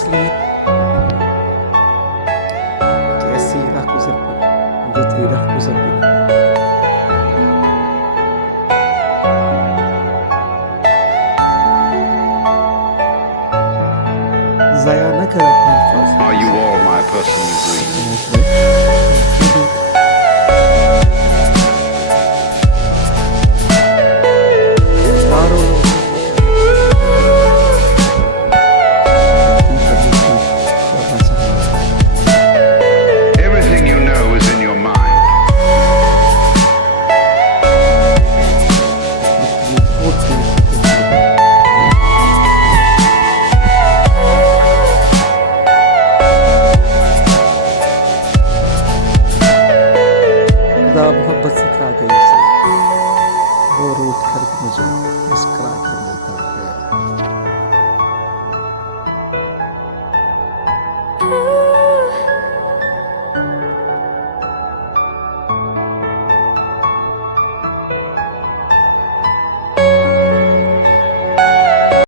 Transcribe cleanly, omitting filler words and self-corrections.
sleep. कैसी रात गुजर गई जो तेरी रात गुजर गई. Zaya ne kadar fazla. Are you all my personal dream? Evet.